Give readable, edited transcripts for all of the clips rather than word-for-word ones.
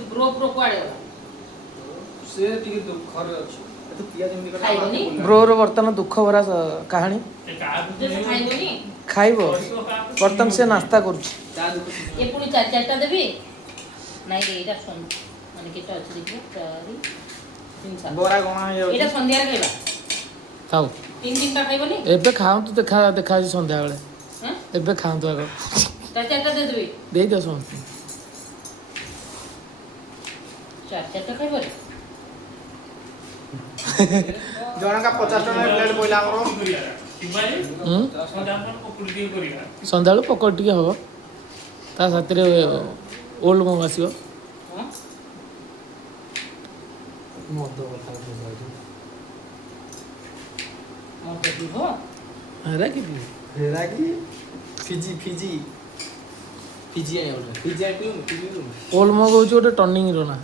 से bro bro कुआडे गला से टिके दुखरे अछि तो पिया जेमि करा खाइबनी ब्रोर बर्तन दुख भरा कहानी जैसे खाइबनी खाइब बर्तन से नास्ता करुछि ता दुख ये पुनी चार चारटा देबी नाही रे एटा सन माने केटा अछि देखियो चारि तीन सात बोरा गणा हे एटा संध्या रे खाइबा खाऊ तीन दिन ता खाइबनी एबे खाऊ तो देखा संध्या बेले हैं एबे खाऊ तो आगो चार चारटा दे देबी दे दियो समस्त चार चारटा खाइबनी जणा का 50 टका प्लेट बोइला हमरो संध्या बेले पकड़ टिके हबो ता साथरे ओल्ड मग आसीबो हां मद बता दे मत दिहो अरे कि हेरा की फिजी फिजी फिजी आयो फिजी आयो फिजी ओल्ड मग होची गोटे टर्निंग रो ना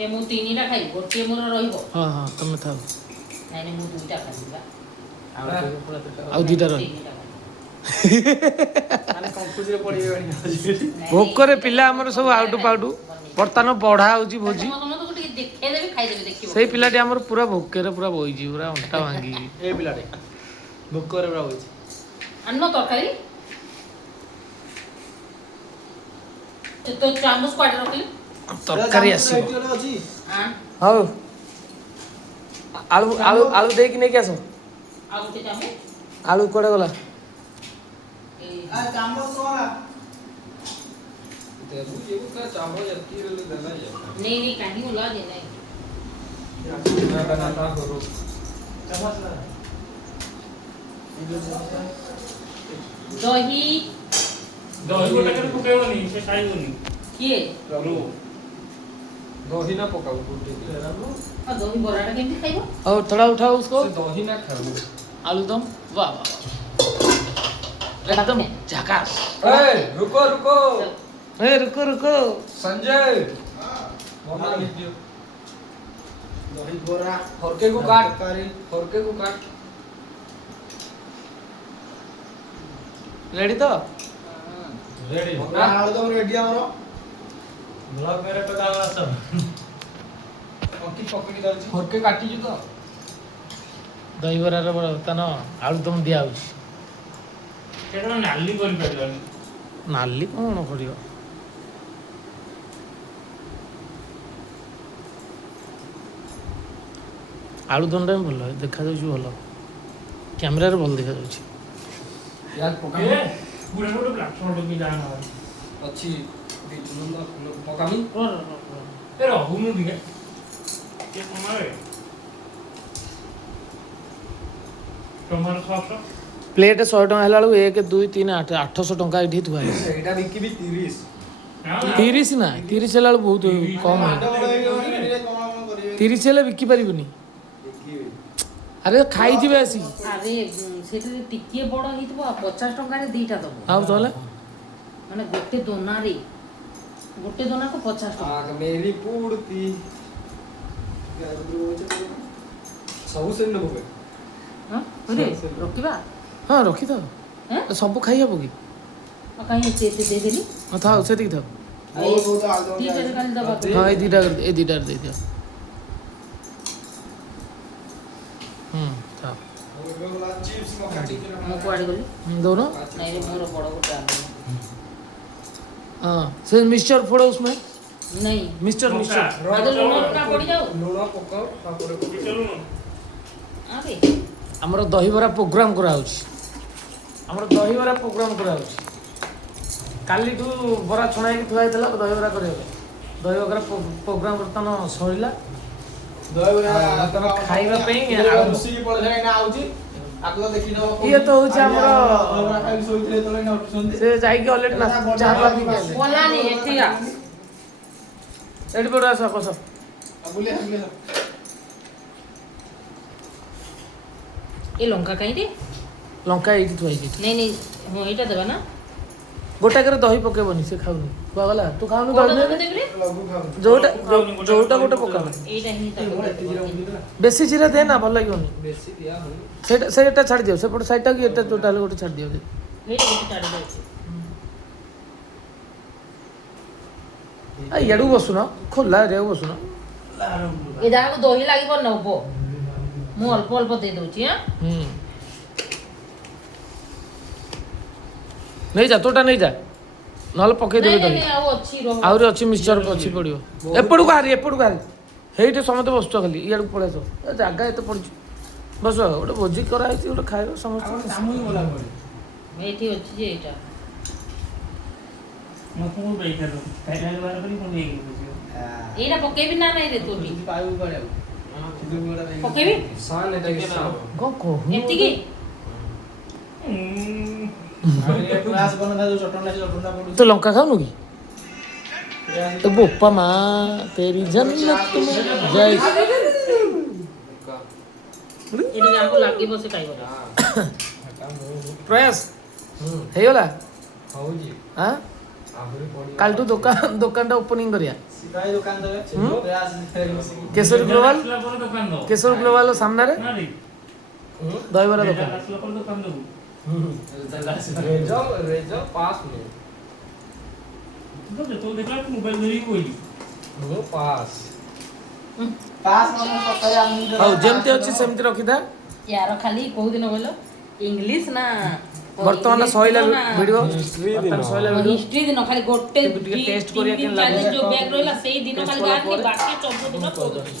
ए मु तीनटा खाइ गोटे मोर रहिबो हां हां तमे थाओ नाही नाही मु दुईटा खाइबा आउ दीटा रही माने कंफ्यूज रे पड़ी गनी भोकरे पिला हमर सब आउटु पाउटु बर्तन बढ़ा होची भोजी तम तो गुटे देखै देबे खाइ देबे देखिबो सेई पिलाटी हमर पूरा भोकरे पूरा बोइजी पूरा अंटा भांगी ए बिलाडे बुक करे बरा होई अन्न तरकारी तो चामच काट रखली तरकारी आसी अछि हां हौ आलू आलू आलू देकी नै के आसो आ गुटे चामच आलू कोडे गला ए आ चामच सोला ते ये का चामच जति रे देना है नहीं नहीं काहे बोला जे नहीं ना बनाता करो चम्मच ना दही दही गोटा के पकेबनी से खाइबनी किए रो दही ना पकाओ गुटे के आ दही बराटा केमती खाइबो और थोड़ा उठाओ उसको से दही ना खाओ आलू दम वाह वाह एकदम झकास ए रुको रुको ए रुको रुको संजय बना लीजिए दही बोरा फरके को काट कारी फरके को काट रेडी तो रेडी ना आलू रेडी हमरो ब्लॉग मेरे पे दावा सब पक्की पकड़ी दल फरके काटी छु तो दही बरार बर्तन आलू दम दिया होची केटा नाली कर परलानी नाली कौन पड़ियो आलू दमटा भी भल देखा जाउची भल कैमरा रे भल देखा जाउची यार पका ए बुढ़ा बुढ़ा ब्लैक शॉट की जाना अच्छी पकामी ए रहू नु दिगे के कमावे टमाटर सॉस प्लेट 100 टका हला 1 2 3 8 800 टका एठी थुआ एटा बिकी भी 30 30 ना 30 हला बहुत कम है 30 हला बिकी परिबनी अरे खाई दिबे आसी अरे सेटे टिके बड़ हितबो 50 टका रे दीटा दबो आउ तले माने गोटे दोना को 50 टका आग मेरी पूर्ति सब से न होवे हां अरे रोकिबा हां रखी था हैं सब खाई हबो की आ कहीं ते दे देली था उसे दिख था दीटा रे काल दबा हां ए दीटा दे दिया था चिप्स में काटी मु कुआडे गली दोनों नहीं रे मोर बड़ गोटे आलू हां से मिक्सचर फोड़ो उसमें नहीं मिक्सचर मिक्सचर आगे लूण का पड़ी जाओ लूण पकाओ तापर चलो आबे हमर दहीबरा प्रोग्राम करा होची हमर दहीबरा प्रोग्राम करा होची काली तू बरा छणाई कि थुआई देला दहीबरा करियो दहीबरा प्रोग्राम करतन सरिला दहीबरा तब खाଇବା ପାଇଁ रुसी पड़ जाए ना आउची आकला देखि न ये तो होची हमर दहीबरा खाइ सोइतले तले ना उठुसंदी से जाई के ऑलरेडी ना चाह पी के आले बोला नहीं एठिया एडी बड़ा सा बस बुले ए लंका कहीं दे लंका एठी थुआई छि नहीं नहीं हां एटा देबा ना गोटा करे दही पकेबनी से खाउनी कुआ गला तू खाउनी कोटा दही देबे रे लगू खाऊ जोटा जोटा गोटे पका एटा ही ता बेसी जीरा दे ना भल लागियोनी बेसी दिया हो सेटा छाड़ दियो सेपट साइडटा की एटा टोटल गोटे छाड़ दियो एटा गोटे काढ दे ଇଆଡ଼କୁ ବସୁନ ଖୋଲା ଏରିଆକୁ ବସୁନ। ଏ ଜାଗାକୁ ଦହି ଲାଗିବ ନବ ମୁଁ ଅଳ୍ପ ଅଳ୍ପ ଦେଇ ଦଉଛି ଆଁ ନେଇଯା ତୋଟା ନେଇଯା ନହେଲେ ପକେଇଦେବେ ନାଇଁ, ଦହି। ନାଇଁ, ଆଉ ଅଛି ରହ। ଆହୁରି ଅଛି ମିକ୍ସଚର ଅଛି ପଡ଼ିବ। ଏପଟକୁ ବାହାରି ହେଇଠି ସମସ୍ତେ ବସୁଛ ଖାଲି ଇଆଡ଼କୁ ପଳେଇ ଆସ ଜାଗା ଏତେ ପଡ଼ିଛି ବସ ଗୋଟେ ଭୋଜି କରାହେଇଛି ଗୋଟେ ଖାଇବା ସମସ୍ତେ। ଏଇଠି ଅଛି ଯେ ଏଇଟା ଏଇଟା ପକେଇବି ନା ନାଇଁ ରେ ତୋଠି ପକେଇବି କ'ଣ କହୁ ଏତିକି ତୁ ଲଙ୍କା ଖାଉନୁ କି तो बोपा माँ तेरी जन्नत में जय ଏଇଟା ଆମକୁ ଲାଗିବ ସେ ଖାଇବ प्रयास ହେଇଗଲା ହଉଛି ହାଁ ଆହୁରି ପଡିବ କାଲିଠୁ ଦୋକାନଟା ଓପନିଂ କରିବା ସିଧା ଦୋକାନ ଦେବେ କେଶରୀ ଗ୍ଲୋବାଲ କେଶରୀ ଗ୍ଲୋବାଲ ସାମ୍ନାରେ ନାଇଁ ଦହିବରା ଦୋକାନ ଦୋକାନ ଦେବୁ ରେଜ ପାସ୍ ନୁହେଁ ଯେତେବେଳେ ଦେଖିଲା ମୋବାଇଲ ଧରିକି କହିଲି ମୁଁ ପାସ୍ ପାସ୍ ମାନେ ସକାଳେ ଆମେ ହଉ ଯେମିତି ଅଛି ସେମିତି ରଖିଥା। ୟାର ଖାଲି କୋଉ ଦିନ କହିଲ ଇଂଲିଶ ନା ବର୍ତ୍ତମାନ ସଇଲା ଭିଡ଼ିଓ ହିଷ୍ଟ୍ରି ଦିନ ଖାଲି ଗୋଟେ କିନ୍ତୁ ଟିକେ ଟେଷ୍ଟ କରିବା କେମିତି ଲାଗୁଛି। ଯୋଉ ବ୍ୟାଗ ରହିଲା ସେଇ ଦିନ ଖାଲି ବାହାରିକି ବାକି 14 ଦିନ କହୁଛି